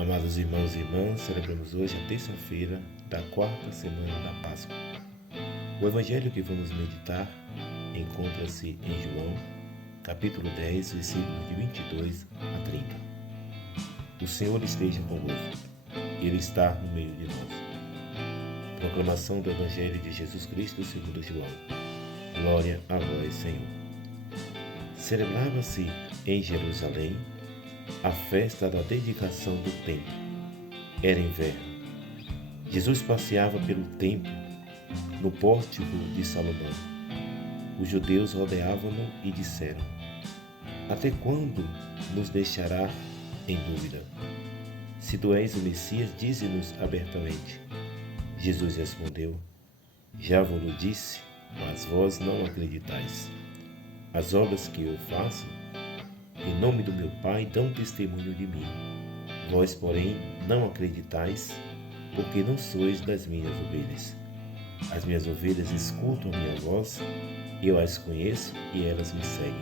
Amados irmãos e irmãs, celebramos hoje a terça-feira da quarta semana da Páscoa. O evangelho que vamos meditar encontra-se em João, capítulo 10, versículos de 22 a 30. O Senhor esteja convosco, Ele está no meio de nós. Proclamação do evangelho de Jesus Cristo segundo João. Glória a vós, Senhor. Celebrava-se em Jerusalém a festa da dedicação do templo. Era inverno. Jesus passeava pelo templo, no pórtico de Salomão. Os judeus rodeavam-no e disseram: Até quando nos deixará em dúvida? Se tu és o Messias, dize-nos abertamente. Jesus respondeu: Já vos disse, mas vós não acreditais. As obras que eu faço em nome do meu Pai dão testemunho de mim. Vós, porém, não acreditais, porque não sois das minhas ovelhas. As minhas ovelhas escutam a minha voz, eu as conheço e elas me seguem.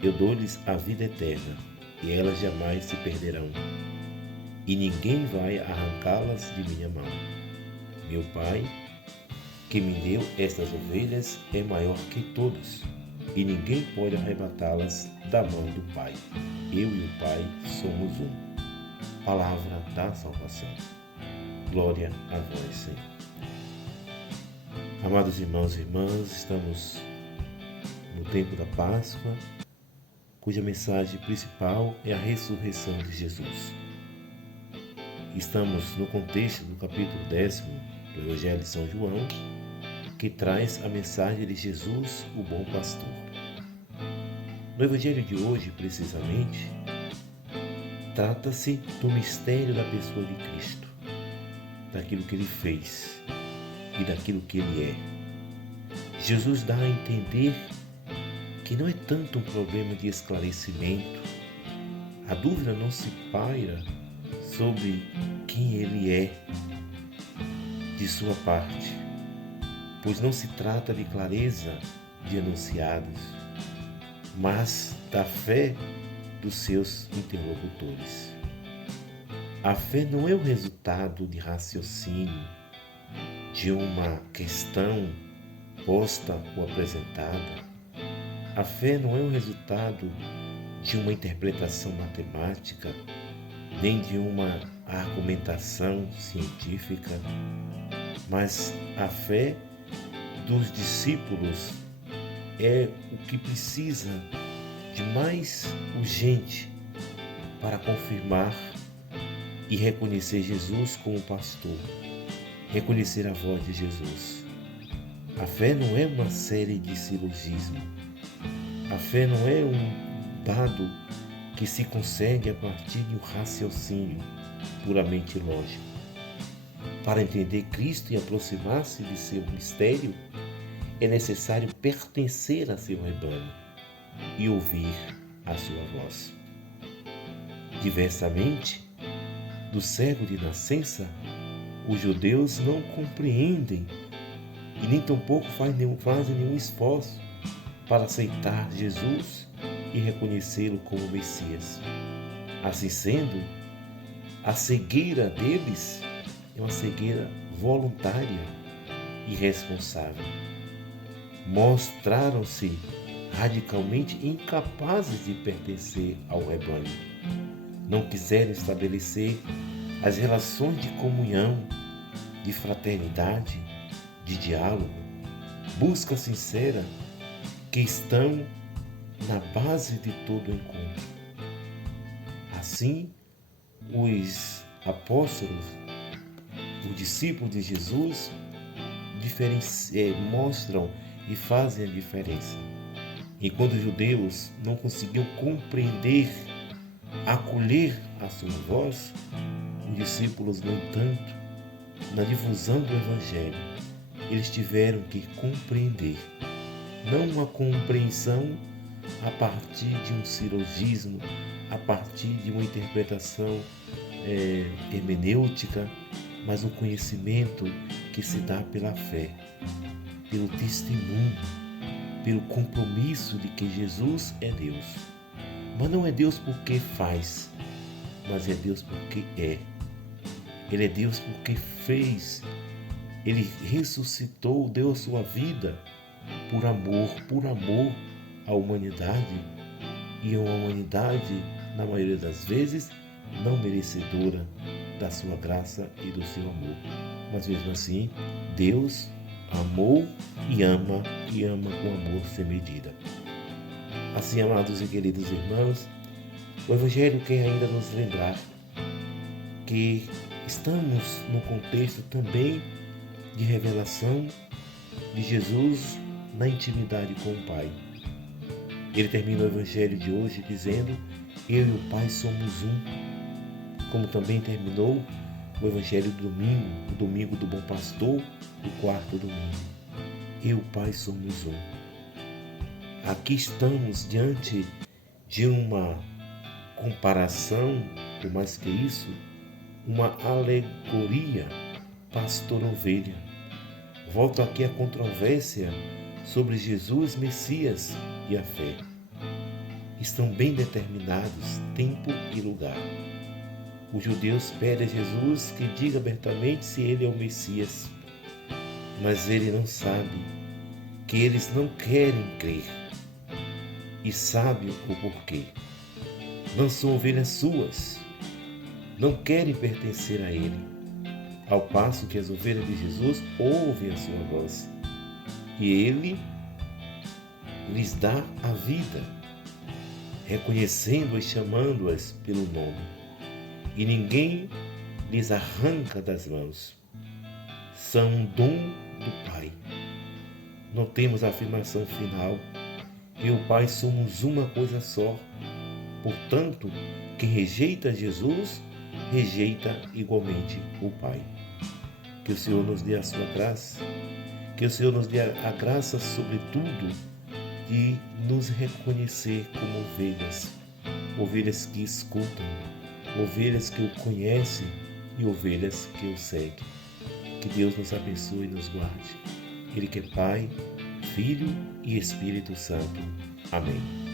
Eu dou-lhes a vida eterna, e elas jamais se perderão, e ninguém vai arrancá-las de minha mão. Meu Pai, que me deu estas ovelhas, é maior que todos, e ninguém pode arrebatá-las da mão do Pai. Eu e o Pai somos um. Palavra da salvação. Glória a vós, Senhor. Amados irmãos e irmãs, estamos no tempo da Páscoa, cuja mensagem principal é a ressurreição de Jesus. Estamos no contexto do capítulo 10 do Evangelho de São João, que traz a mensagem de Jesus, o bom pastor. No Evangelho de hoje, precisamente, trata-se do mistério da pessoa de Cristo, daquilo que Ele fez e daquilo que Ele é. Jesus dá a entender que não é tanto um problema de esclarecimento. A dúvida não se paira sobre quem Ele é de sua parte, pois não se trata de clareza de enunciados, mas da fé dos seus interlocutores. A fé não é o resultado de raciocínio, de uma questão posta ou apresentada. A fé não é o resultado de uma interpretação matemática, nem de uma argumentação científica, mas a fé dos discípulos é o que precisa de mais urgente para confirmar e reconhecer Jesus como pastor, reconhecer a voz de Jesus. A fé não é uma série de silogismos. A fé não é um dado que se consegue a partir de um raciocínio puramente lógico. Para entender Cristo e aproximar-se de seu mistério, é necessário pertencer a seu rebanho e ouvir a sua voz. Diversamente do cego de nascença, os judeus não compreendem e nem tampouco fazem nenhum esforço para aceitar Jesus e reconhecê-lo como Messias. Assim sendo, a cegueira deles é uma cegueira voluntária e responsável. Mostraram-se radicalmente incapazes de pertencer ao rebanho. Não quiseram estabelecer as relações de comunhão, de fraternidade, de diálogo, busca sincera que estão na base de todo o encontro. Assim, os apóstolos, os discípulos de Jesus, mostram e fazem a diferença. Enquanto os judeus não conseguiam compreender, acolher a sua voz, os discípulos, no entanto, na difusão do Evangelho, eles tiveram que compreender, não uma compreensão a partir de um silogismo, a partir de uma interpretação hermenêutica, mas um conhecimento que se dá pela fé, pelo testemunho, pelo compromisso de que Jesus é Deus. Mas não é Deus porque faz, mas é Deus porque é. Ele é Deus porque fez. Ele ressuscitou, deu a sua vida por amor à humanidade, e uma humanidade, na maioria das vezes, não merecedora da sua graça e do seu amor. Mas mesmo assim, Deus amou e ama com amor sem medida. Assim, amados e queridos irmãos, o Evangelho quer ainda nos lembrar que estamos no contexto também de revelação de Jesus na intimidade com o Pai. Ele termina o Evangelho de hoje dizendo: eu e o Pai somos um. Como também terminou o Evangelho do domingo, o domingo do Bom Pastor, o quarto domingo. Eu e o Pai somos um. Aqui estamos diante de uma comparação, por mais que isso, uma alegoria pastor-ovelha. Volto aqui à controvérsia sobre Jesus, Messias e a fé. Estão bem determinados tempo e lugar. Os judeus pedem a Jesus que diga abertamente se ele é o Messias, mas ele não sabe, que eles não querem crer, e sabe o porquê. Não são ovelhas suas, não querem pertencer a ele, ao passo que as ovelhas de Jesus ouvem a sua voz, e ele lhes dá a vida, reconhecendo-as e chamando-as pelo nome, e ninguém lhes arranca das mãos. São um dom do Pai. Notemos a afirmação final: eu e o Pai somos uma coisa só. Portanto, quem rejeita Jesus, rejeita igualmente o Pai. Que o Senhor nos dê a sua graça, que o Senhor nos dê a graça, sobretudo, de nos reconhecer como ovelhas, ovelhas que escutam, ovelhas que o conhecem e ovelhas que o seguem. Que Deus nos abençoe e nos guarde. Ele que é Pai, Filho e Espírito Santo. Amém.